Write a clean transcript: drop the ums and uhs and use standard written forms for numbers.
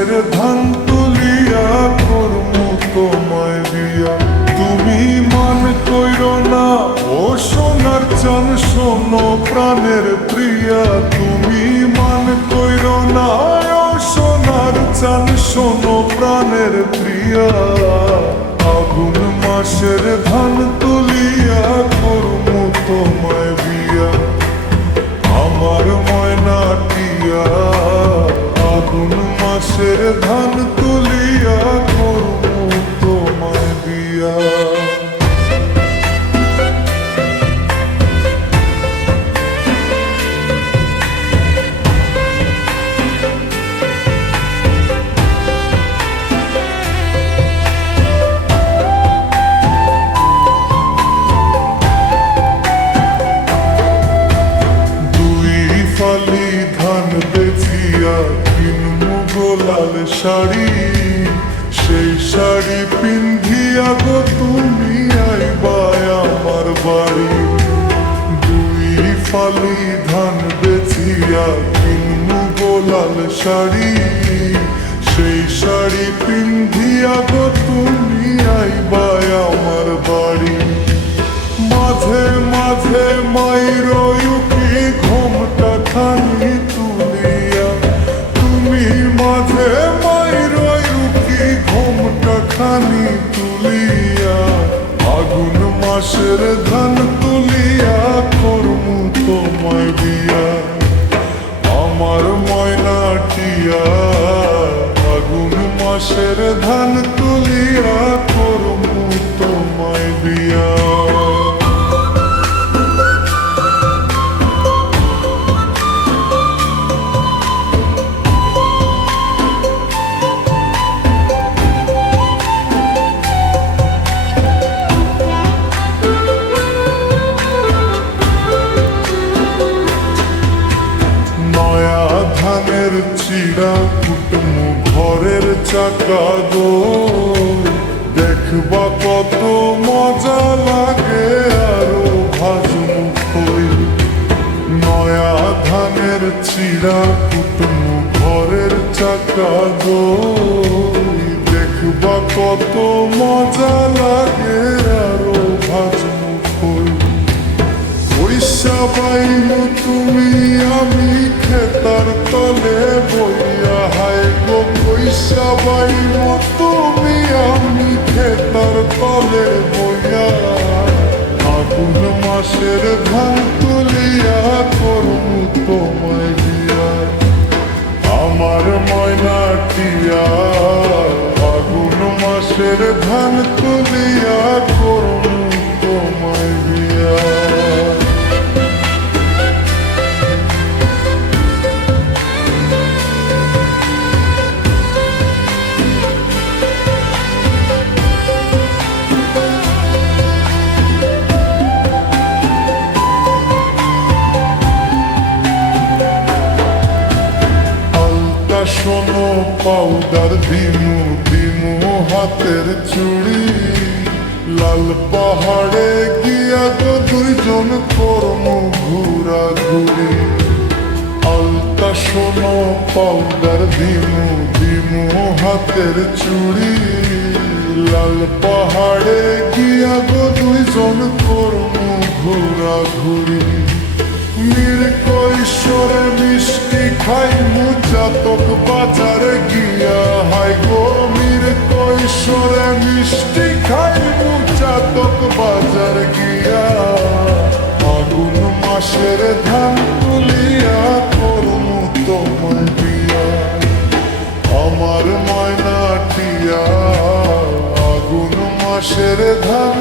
মাসের ধান তুলিয়া করমু তোমায় দিয়া। তুমি মান কইরো না ও সোনার চান, শোনো প্রাণের প্রিয়া। তুমি মান কইরো না ও সোনার চান, শোনো প্রাণের প্রিয়া। আগুন মাসের ধান তুলিয়া করমু তোমায় বিয়া, আমার ময়না টিয়া। আগুন মাসের ধান তুলিয়া করমু তোমায় বিয়া। ফালি ধান বেচিয়া কিনমু গোলাল শাড়ি, সেই শাড়ি পিন্ধিয়া গো তুমি আইবা আমার বাড়ি। দুই ফালি ধান বেচিয়া কিনমু গোলাল শাড়ি, সেই শাড়ি পিন্ধিয়া গো তুমি আইবা আমার বাড়ি। মাঝে মাঝে মাইরো উকি ঘোমটা খানি তুলিয়া, তুমি মাঝে মাইরো উকি ঘোমটা খানি তুলিয়া। আগুন মাসের ধান তুলিয়া করমু তোমায় বিয়া, আমার ময়না টিয়া। আগুন মাসের ধান তুলিয়া করমু তোমায় বিয়া। ধানের চিড়া কুটমু ঘরের চাকা গো, দেখবা কত মজা লাগে আরো ভাজমু খই। নয়া ধানের চিড়া কুটমু ঘরের চাকা গো, দেখবা কত মজা লাগে আরো ভাজমু খই। পয়সা পাইমু তুমি আমি খেতার তলে বইয়া, হায় গো পয়সা পাইমু তুমি আমি খেতার তলে বইয়া। আগুন মাসের ধান তুলিয়া করমু তোমায় বিয়া, আমার ময়না টিয়া। আগুন মাসের ধান তুলিয়া করমু তোমায় বিয়া। শোনো পাউডার দিমু দিমু হাতের চুড়ি, লাল পাহাড়ে গিয়া গো দুইজন করমু ঘুরা ঘুরি। আলতা শোনো পাউডার দিমু দিমু হাতের চুড়ি, লাল পাহাড়ে গিয়া গো দুইজন করমু ঘুরা ঘুরি। মীর কৈশোরে মিষ্টি খাইমু চাতক বাজারে গিয়া, হাই গো মীর কৈশোরে মিষ্টি খাইমু চাতক বাজার গিয়া। আগুন মাসের ধান তুলিয়া করমু তোমায় বিয়া, আমার ময়না টিয়া। আগুন মাসের ধান